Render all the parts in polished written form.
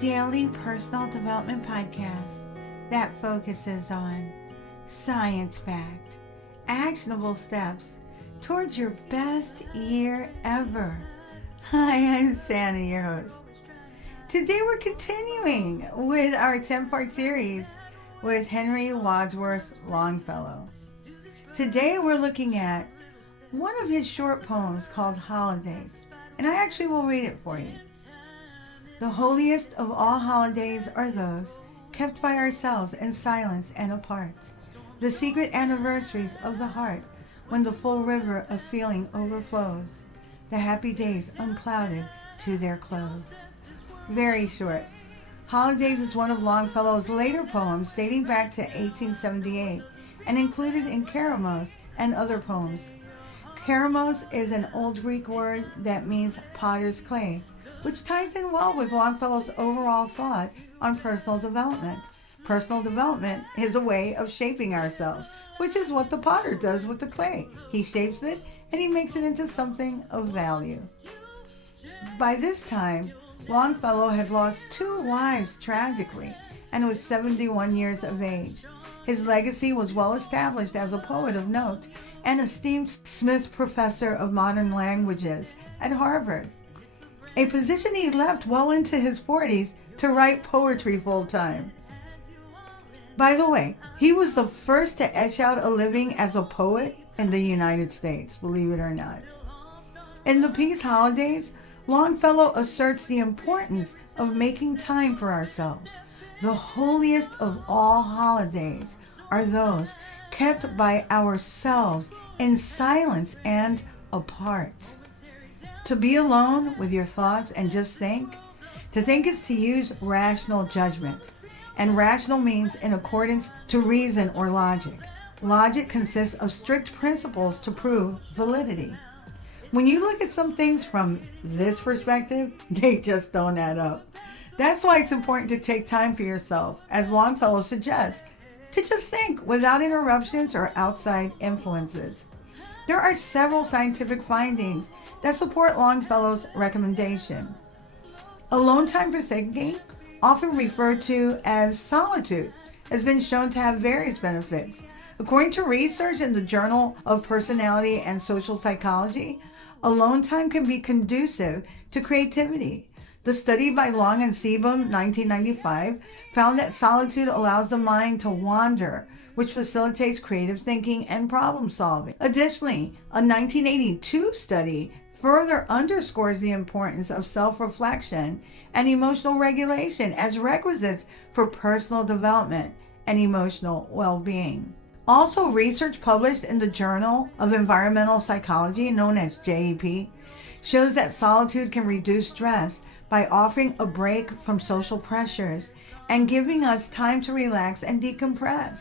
daily personal development podcast that focuses on science-backed, actionable steps towards your best year ever. Hi, I'm Sandy, your host. Today we're continuing with our 10-part series with Henry Wadsworth Longfellow. Today we're looking at one of his short poems called Holidays, and I actually will read it for you. The holiest of all holidays are those kept by ourselves in silence and apart, the secret anniversaries of the heart when the full river of feeling overflows, the happy days unclouded to their close. Very short. Holidays is one of Longfellow's later poems dating back to 1878 and included in Keramos and other poems. Keramos is an old Greek word that means potter's clay, which ties in well with Longfellow's overall thought on personal development. Personal development is a way of shaping ourselves, which is what the potter does with the clay. He shapes it and he makes it into something of value. By this time, Longfellow had lost 2 wives tragically and was 71 years of age. His legacy was well established as a poet of note and esteemed Smith Professor of Modern Languages at Harvard, a position he left well into his 40s to write poetry full-time. By the way, he was the first to etch out a living as a poet in the United States, believe it or not. In the piece Holidays, Longfellow asserts the importance of making time for ourselves. The holiest of all holidays are those kept by ourselves in silence and apart. To be alone with your thoughts and just think. To think is to use rational judgment. And rational means in accordance to reason or logic. Logic consists of strict principles to prove validity. When you look at some things from this perspective, they just don't add up. That's why it's important to take time for yourself, as Longfellow suggests, to just think without interruptions or outside influences. There are several scientific findings that support Longfellow's recommendation. Alone time for thinking, often referred to as solitude, has been shown to have various benefits. According to research in the Journal of Personality and Social Psychology, alone time can be conducive to creativity. The study by Long and Sebum, 1995, found that solitude allows the mind to wander, which facilitates creative thinking and problem solving. Additionally, a 1982 study further underscores the importance of self-reflection and emotional regulation as requisites for personal development and emotional well-being. Also, research published in the Journal of Environmental Psychology, known as JEP, shows that solitude can reduce stress by offering a break from social pressures and giving us time to relax and decompress.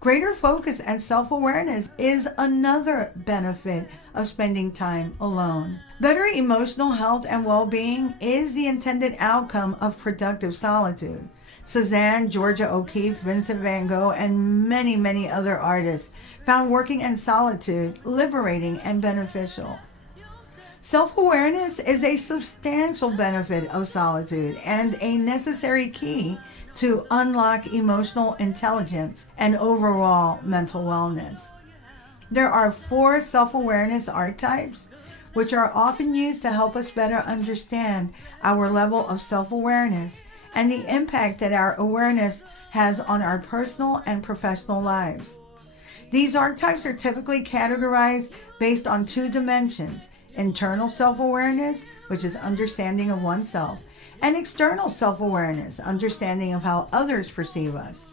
Greater focus and self-awareness is another benefit of spending time alone. Better emotional health and well-being is the intended outcome of productive solitude. Cezanne, Georgia O'Keeffe, Vincent van Gogh, and many, many other artists found working in solitude liberating and beneficial. Self-awareness is a substantial benefit of solitude and a necessary key to unlock emotional intelligence and overall mental wellness. There are 4 self-awareness archetypes, which are often used to help us better understand our level of self-awareness and the impact that our awareness has on our personal and professional lives. These archetypes are typically categorized based on 2 dimensions: internal self-awareness, which is understanding of oneself, and external self-awareness, understanding of how others perceive us.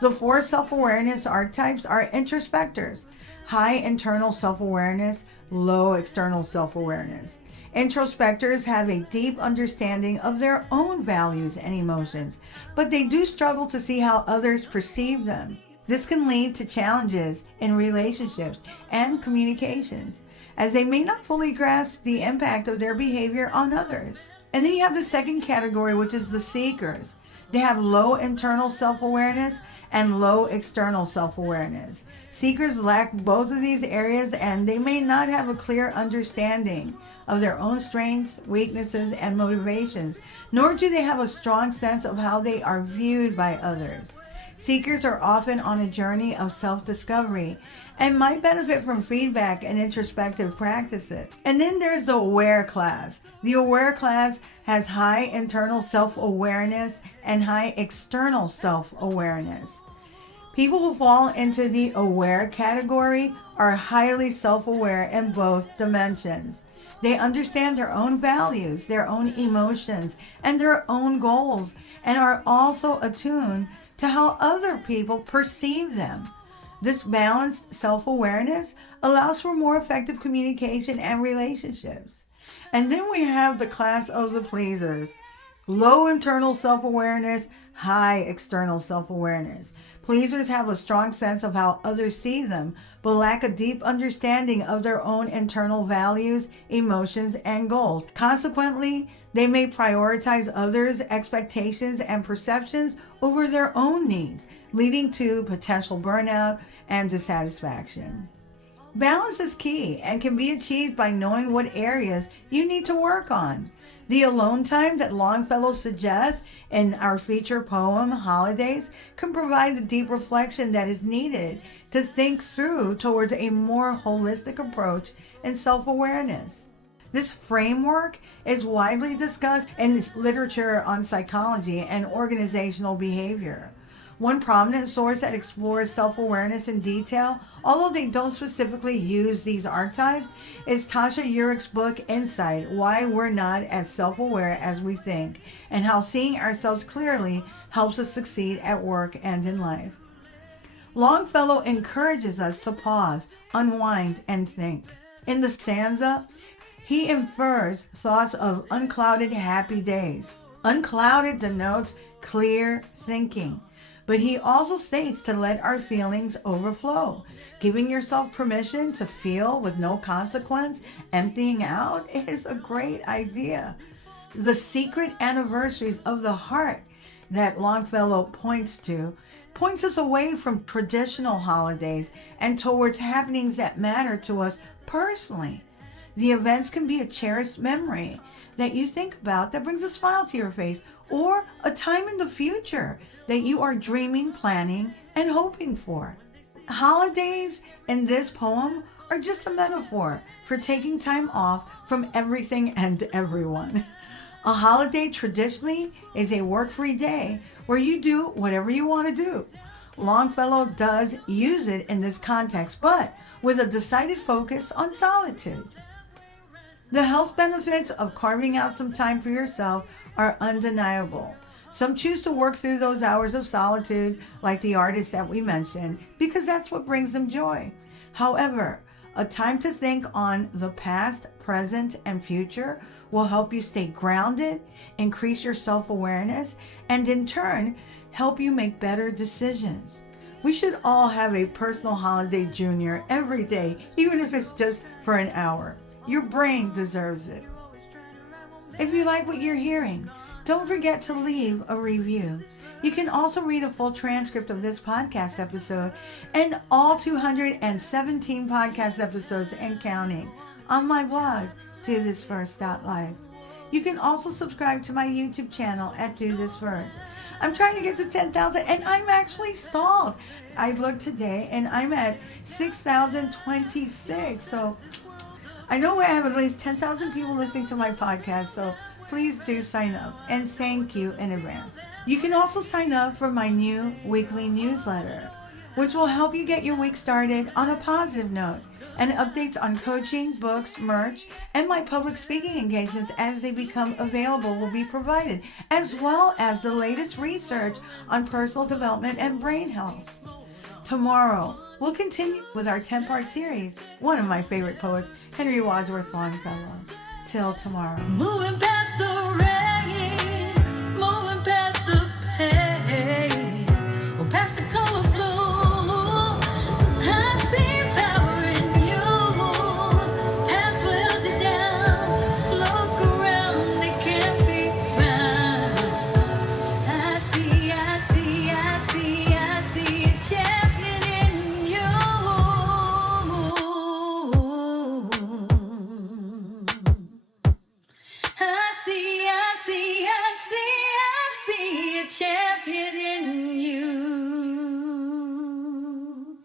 The 4 self-awareness archetypes are introspectors: high internal self-awareness, low external self-awareness. Introspectors have a deep understanding of their own values and emotions, but they do struggle to see how others perceive them. This can lead to challenges in relationships and communications, as they may not fully grasp the impact of their behavior on others. And then you have the second category, which is the seekers. They have low internal self-awareness and low external self-awareness. Seekers lack both of these areas, and they may not have a clear understanding of their own strengths, weaknesses, and motivations, nor do they have a strong sense of how they are viewed by others. Seekers are often on a journey of self-discovery and might benefit from feedback and introspective practices. And then there's the aware class. The aware class has high internal self-awareness and high external self-awareness. People who fall into the aware category are highly self-aware in both dimensions. They understand their own values, their own emotions, and their own goals, and are also attuned to how other people perceive them. This balanced self-awareness allows for more effective communication and relationships. And then we have the class of the pleasers. Low internal self-awareness, high external self-awareness. Pleasers have a strong sense of how others see them, but lack a deep understanding of their own internal values, emotions, and goals. Consequently, they may prioritize others' expectations and perceptions over their own needs, leading to potential burnout and dissatisfaction. Balance is key and can be achieved by knowing what areas you need to work on. The alone time that Longfellow suggests in our feature poem, Holidays, can provide the deep reflection that is needed to think through towards a more holistic approach in self-awareness. This framework is widely discussed in literature on psychology and organizational behavior. One prominent source that explores self-awareness in detail, although they don't specifically use these archetypes, is Tasha Eurich's book, Insight, Why We're Not as Self-Aware as We Think, and how seeing ourselves clearly helps us succeed at work and in life. Longfellow encourages us to pause, unwind, and think. In the stanza, he infers thoughts of unclouded happy days. Unclouded denotes clear thinking. But he also states to let our feelings overflow. Giving yourself permission to feel with no consequence, emptying out, is a great idea. The secret anniversaries of the heart that Longfellow points us away from traditional holidays and towards happenings that matter to us personally. The events can be a cherished memory that you think about that brings a smile to your face, or a time in the future that you are dreaming, planning, and hoping for. Holidays in this poem are just a metaphor for taking time off from everything and everyone. A holiday traditionally is a work-free day where you do whatever you want to do. Longfellow does use it in this context, but with a decided focus on solitude. The health benefits of carving out some time for yourself are undeniable. Some choose to work through those hours of solitude, like the artist that we mentioned, because that's what brings them joy. However, a time to think on the past, present, and future will help you stay grounded, increase your self-awareness, and in turn, help you make better decisions. We should all have a personal holiday junior every day, even if it's just for an hour. Your brain deserves it. If you like what you're hearing, don't forget to leave a review. You can also read a full transcript of this podcast episode and all 217 podcast episodes and counting on my blog, DoThisFirst.life. You can also subscribe to my YouTube channel at Do This First. I'm trying to get to 10,000 and I'm actually stalled. I looked today and I'm at 6,026. So I know I have at least 10,000 people listening to my podcast, so please do sign up, and thank you in advance. You can also sign up for my new weekly newsletter, which will help you get your week started on a positive note, and updates on coaching, books, merch, and my public speaking engagements as they become available will be provided, as well as the latest research on personal development and brain health. Tomorrow, we'll continue with our 10-part series, one of my favorite poets, Henry Wadsworth Longfellow. Till tomorrow. Moving past the rain, moving past the pain, or past the color blue. I see power in you. Has swelled it down. Look around, it can't be found. I see a champion in you. champion in you.